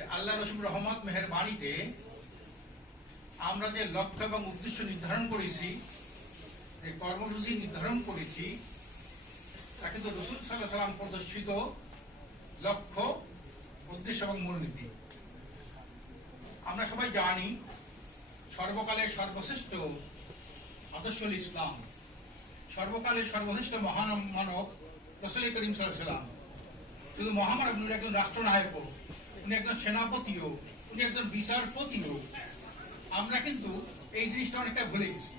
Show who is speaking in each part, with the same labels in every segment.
Speaker 1: যে আল্লাহ রসুম রহমত মেহের বাড়িতে আমরা যে লক্ষ্য এবং উদ্দেশ্য নির্ধারণ করেছি, যে কর্মসূচি নির্ধারণ করেছি, তা কিন্তু রসুল সাল্লাহ সাল্লাম প্রদর্শিত লক্ষ্য, উদ্দেশ্য এবং মূলনীতি। আমরা সবাই জানি, সর্বকালের সর্বশ্রেষ্ঠ আদর্শ ইসলাম। সর্বকালের সর্বশ্রেষ্ঠ মহান মানব রসুল করিম সাল্লাম শুধু মহামানব একজন রাষ্ট্রনায়ক উনি একজন সেনাপতিও, উনি একজন বিচারপতিও। আমরা কিন্তু এই জিনিসটা অনেকটা ভুলে গেছি।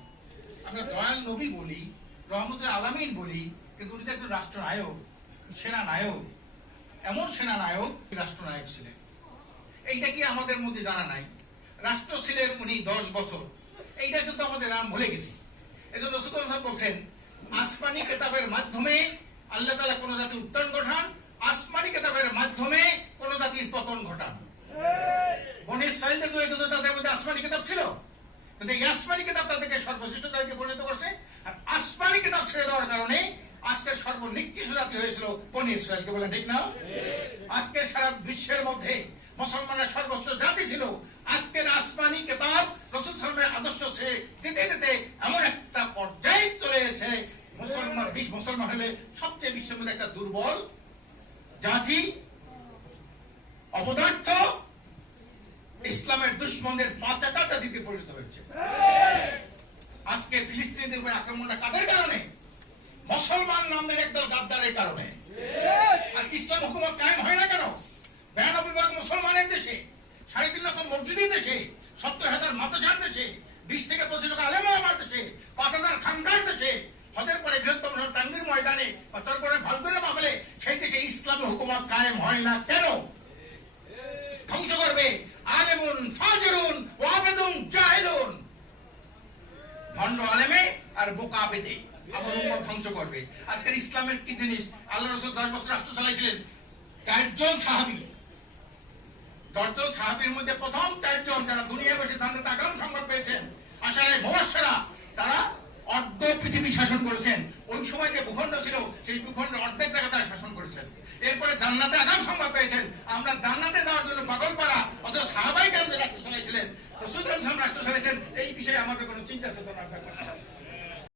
Speaker 1: আমরা দয়াল নবী বলি, রহমতুল আলামিন বলি, কিন্তু উনি তো একজন রাষ্ট্রনায়ক, সেনানায়ক। এমন সেনানায়ক রাষ্ট্রনায়ক ছিলেন। এইটা কি আমাদের মধ্যে জানা নাই? রাষ্ট্র ছিলেন উনি দশ বছর। এইটা কিন্তু আমাদের নাম ভুলে গেছি। এজন্য জন্য রসুল সাহেব বলছেন, আসমানি কেতাবের মাধ্যমে আল্লাহ তালা কোন জাতির উত্তরণ ঘটান, আসমানি কেতাবের মাধ্যমে পতন ঘটান। বনের সাইলদের তো তাদের মধ্যে আসমানি কিতাব ছিল। কিন্তু এই আসমানি কিতাব তাদেরকে সর্বশ্রেষ্ঠ তাদেরকে পরিণত করছে। আর আসমানি কিতাব ছেড়ে দেওয়ার কারণে আজকের সর্বনিকৃষ্ট জাতি হয়েছিল বনি ইসরায়েলকে বলে ঠিক না? আজকের সারা বিশ্বের মধ্যে মুসলমানের সর্বস্ব জাতি ছিল। আজকের আসমানি কিতাব রসুল সালামের আদর্শ ছেড়ে দিতে দিতে এমন একটা পর্যায়ে চলে এসে মুসলমান বিশ মুসলমান হলে সবচেয়ে বিশ্বের মধ্যে একটা দুর্বল জাতি অপদার্থ ইসলামের দুশ্মনদের পাঁচাটা জাতিতে পরিণত হয়েছে। আজকে ফিলিস্তিনের উপর আক্রমণটা কাদের কারণে? মুসলমান নামের একদল গাদ্দারের কারণে। আজকে ইসলাম হুকুমত কায়েম হয় না কেন? বিরানব্বই ভাগ মুসলমানের দেশে, সাড়ে তিন লক্ষ মসজিদের দেশে, সত্তর হাজার মাতোঝার দেশে, বিশ থেকে পঁচিশ লক্ষ আলেমা আমার দেশে, পাঁচ হাজার খানকার দেশে, হজের পরে বৃহত্তম টাঙ্গির ময়দানে তারপরে ভালপুরের মামলে সেই দেশে ইসলামী হুকুমত কায়েম হয় না কেন? করবে আলেমুন ফাজরুন ওয়াবেদুন জাহেলুন। ভণ্ড আলেমে আর বোকা বেদে আবার উম্মত ধ্বংস করবে। আজকের ইসলামের কি জিনিস? আল্লাহ রসুল দশ বছর রাষ্ট্র চালাইছিলেন। চারজন সাহাবি। দশজন সাহাবির মধ্যে প্রথম চারজন যারা দুনিয়া বসে তাদের আগাম সংবাদ পেয়েছেন আসলে মোবাসরা তারা অর্ধ পৃথিবী শাসন করেছেন। ওই সময় যে ভূখণ্ড ছিল, সেই ভূখণ্ড অর্ধেক জায়গা তারা শাসন করেছেন। এরপরে জান্নাতে আগাম সংবাদ পেয়েছেন। আমরা জান্নাতে যাওয়ার জন্য পাগল পাড়া অথচ সাহাবাই কেন্দ্রে রাষ্ট্র